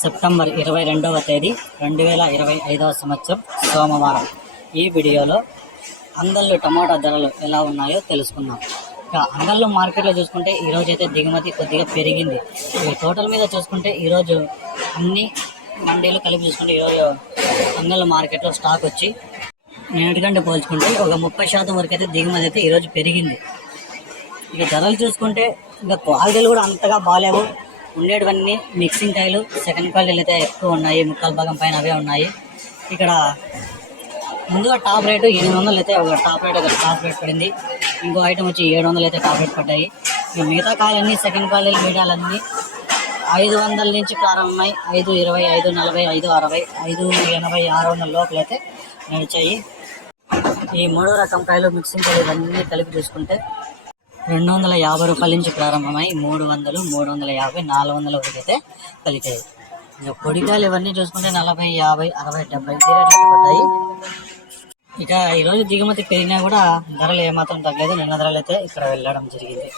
September ఇరవై రెండవ తేదీ రెండు వేల ఇరవై ఐదవ సంవత్సరం సోమవారం. ఈ వీడియోలో అంగళ్ళు టమాటా ధరలు ఎలా ఉన్నాయో తెలుసుకుందాం. ఇక అంగళ్ళు మార్కెట్లో చూసుకుంటే ఈరోజు అయితే దిగుమతి కొద్దిగా పెరిగింది. ఇక టోటల్ మీద చూసుకుంటే ఈరోజు అన్ని మండీలు కలిపి చూసుకుంటే ఈరోజు అంగళ్ళు మార్కెట్లో స్టాక్ వచ్చి నేటికంటే పోల్చుకుంటే ఒక ముప్పై శాతం వరకు అయితే దిగుమతి అయితే ఈరోజు పెరిగింది. ఇక ధరలు చూసుకుంటే ఇంకా క్వాలిటీలు కూడా అంతగా బాగాలేవు. ఉండేటివన్నీ మిక్సింగ్ కాయలు సెకండ్ క్వాలిటీలు అయితే ఎక్కువ ఉన్నాయి ముక్కల భాగం పైన అవే ఉన్నాయి. ఇక్కడ ముందుగా టాప్ రేటు ఎనిమిది వందలు అయితే ఒక టాప్ రేట్ ఒక టాప్ రేట్ పడింది. ఇంకో ఐటమ్ వచ్చి ఏడు వందలు అయితే టాప్ రేట్ పడ్డాయి. ఇక మిగతా కాయలన్నీ సెకండ్ క్వాలిటీలు మీడియాలన్నీ ఐదు వందల నుంచి ప్రారంభమై ఐదు ఇరవై ఐదు నలభై ఐదు అరవై ఐదు ఎనభై ఆరు వందల లోపల అయితే నడిచాయి. ఈ మూడో రకం కాయలు మిక్సింగ్ కాయలు ఇవన్నీ కలిపి చూసుకుంటే రెండు వందల యాభై రూపాయల నుంచి ప్రారంభమై మూడు వందలు మూడు వందల యాభై నాలుగు వందల వరకు అయితే పలికాయి ఇక పొడికాయలు ఇవన్నీ చూసుకుంటే నలభై యాభై అరవై డెబ్బై రేట్లు పడ్డాయి. ఇక ఈరోజు దిగుమతి పెరిగినా కూడా ధరలు ఏమాత్రం తగ్గలేదు. నిన్న ధరలు అయితే ఇక్కడ వెళ్ళడం జరిగింది.